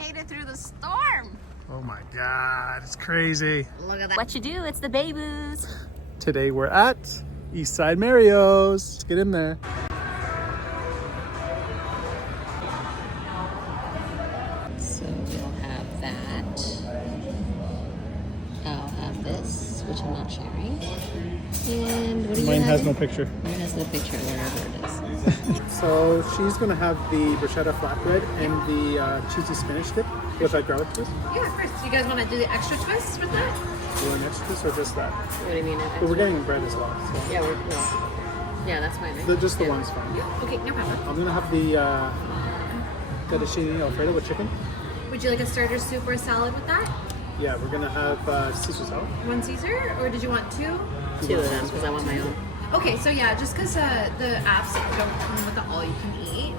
made it through the storm. Oh my God, it's crazy. Look at that. What you do? It's the baboos. Today we're at Eastside Mario's. Let's get in there. So we'll have that. I'll have this, which I'm not sharing. And what do you Mine has have? no picture. Mine has no picture, wherever it is. So she's gonna have the bruschetta flatbread and the cheesy spinach dip with a garlic twist. Yeah, of course. Do you guys want to do the extra twist with that? Do you want an extra twist or just that? What do you mean? But we're getting bread as well. So. Yeah, yeah, that's fine. Right? Just the one's fine. Yeah. Okay, no problem. I'm gonna have the fettuccine alfredo with chicken. Would you like a starter soup or a salad with that? Yeah, we're gonna have Caesar salad. One Caesar, or did you want two? Two of them, because I want my own. Okay, so yeah, just because the apps don't come with the all you can eat,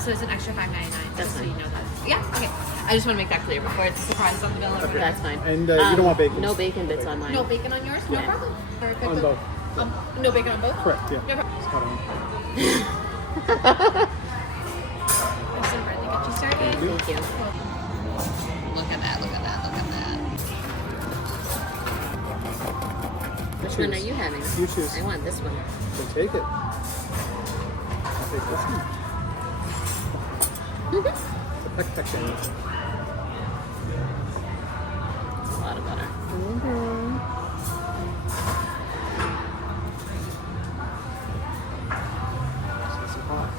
so it's an extra $5.99. That's so fine. you know that. Yeah. Okay. I just want to make that clear before it's a surprise on the bill. Okay. That's fine. And you don't want bacon? No bacon bits on mine. No bacon on yours? No Yeah. problem. Perfect. On both. No bacon on both? Correct, yeah. No problem. Spot on. There's some bread to get you started. Thank you. Look at that, look at that, look at that. Which one are you having? You choose. I want this one. So take it. I'll take this one. The peck peck sandwich. It's a lot of butter. It's hot.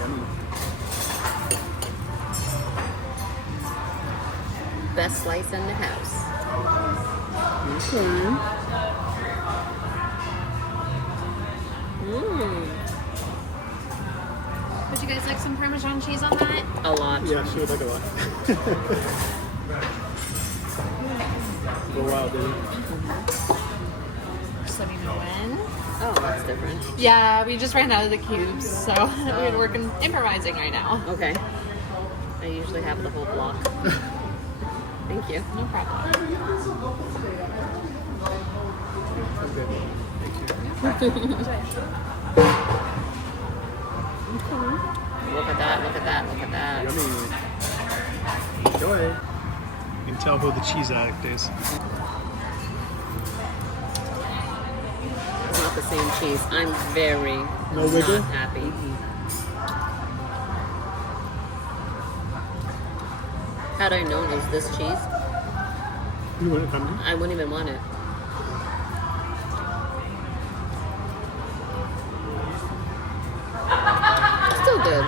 Yummy. Best slice in the house. Okay. Would you guys like some Parmesan cheese on that? A lot. Yeah, she would like a lot. Go wild, baby. Just let me know when. Oh, that's different. Yeah, we just ran out of the cubes, so we're working improvising right now. Okay. I usually have the whole block. Thank you. No problem. Okay. Thank you. Look at that, look at that, look at that. Yummy. Enjoy. You can tell who the cheese addict is. It's not the same cheese. I'm very No wiggle? not happy. Had I known it was this cheese, You wouldn't come to? I wouldn't even want it. Still good.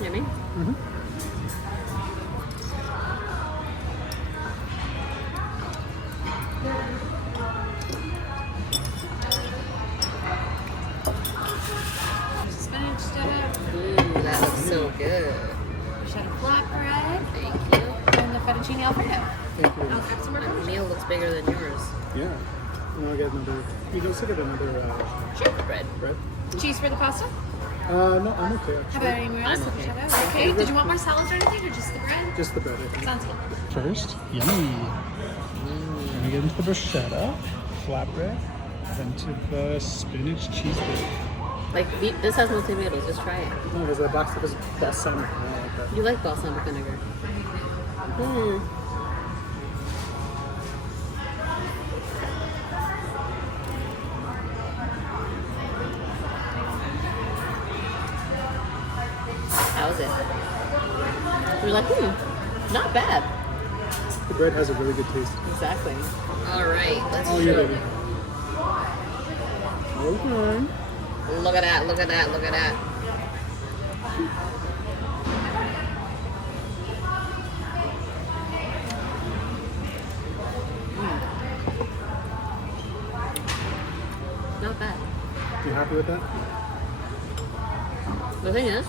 Yummy. Mm-hmm. Spinach dip, Ooh, that looks so good. bruschetta flatbread, Thank you. and the fettuccine alfredo. Thank you. I'll grab some more My Parmesan. meal looks bigger than yours. Yeah. And I'll get another. You considered another Sure. Bread. bread? Cheese for the pasta? No, I'm okay How actually. about anywhere else? I'm okay. Bruschetta? Okay. Did you want more salads or anything, or just the bread? Just the bread, I think. Sounds good. First, yummy. Then we get into the bruschetta, flatbread, then to the spinach cheese dip. Like, this has no tomatoes. Just try it. No, because the black stuff is balsamic. I don't like that. You like balsamic vinegar. Hmm. How's it? You're like, not bad. The bread has a really good taste. Exactly. All right, let's Oh, show yeah, baby. you. Okay. Look at that, look at that, look at that. Not bad. You happy with that? The thing is,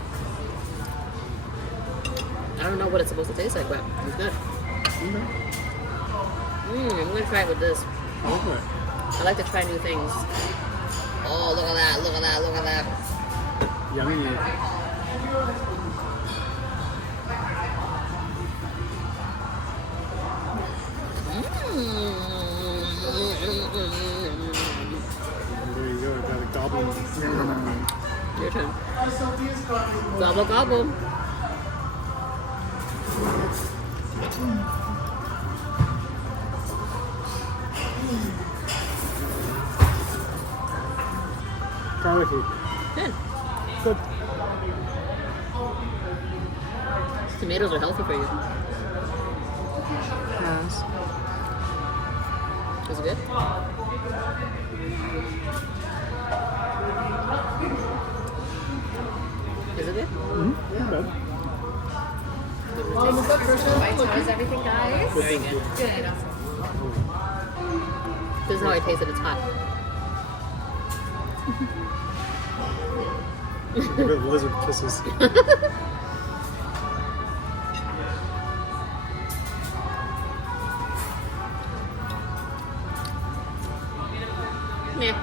I don't know what it's supposed to taste like, but it's good. Okay. I'm gonna try it with this. Okay. I like to try new things. Oh, look at that, look at that, look at that. Yummy. There you go. Got a goblin. Your turn. Gobble gobble. Garlicky. Good. Good. Tomatoes are healthy for you. Yes. Is it good? Is it good? Mm-hmm. Not bad. Almost up first bites. How is everything, guys? Very good. Good. This is how I taste it. It's hot. Give it lizard kisses. Meh.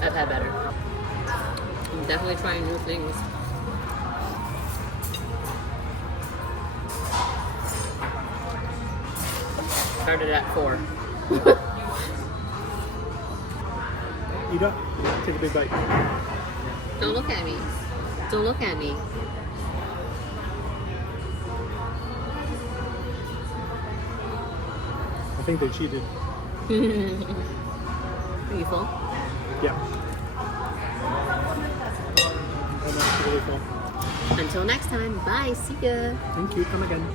I've had better. I'm definitely trying new things. Started at 4. Eat up. Take a big bite. Don't look at me. Don't look at me. I think they cheated. Are you full? Yeah. I'm actually really full. Until next time. Bye. See ya. Thank you. Come again.